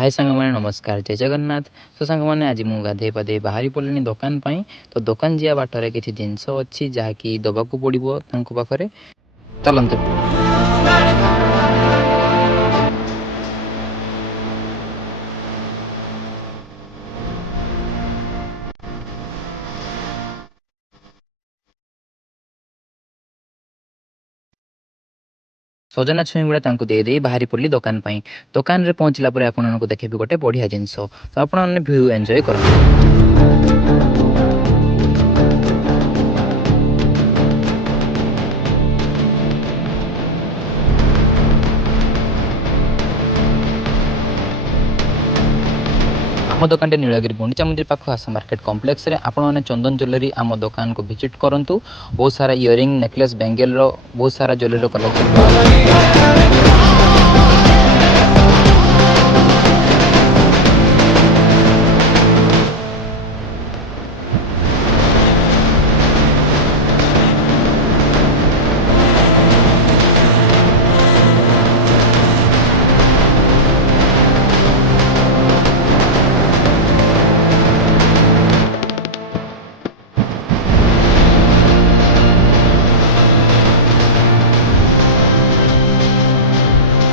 हाय सांग मैंने नमस्कार जय जगन्नाथ। तो सांग मैंने आज मु गाधे पाधे बाहरी पड़े दुकान पाई। तो दुकान जा बाटर किसी जिनस अच्छी जहाँकि दबाक पड़ो पाखे चलते। सजना छुई गुड़ा दे बाहरी पड़ी दुकान दुकान रे पहुँचला आपको देखेबी गोटे बढ़िया जिनस। तो आप व्यू एंजॉय कर। आम दुकान नीलगिरी गुंडीचा मंदिर पाख आस मार्केट कॉम्प्लेक्स रे आपने चंदन ज्वेलरी आम दुकान को विजिट करूँ। बहुत सारा इयरिंग नेकलेस बेंगल बहुत सारा ज्वेलरी कलेक्शन।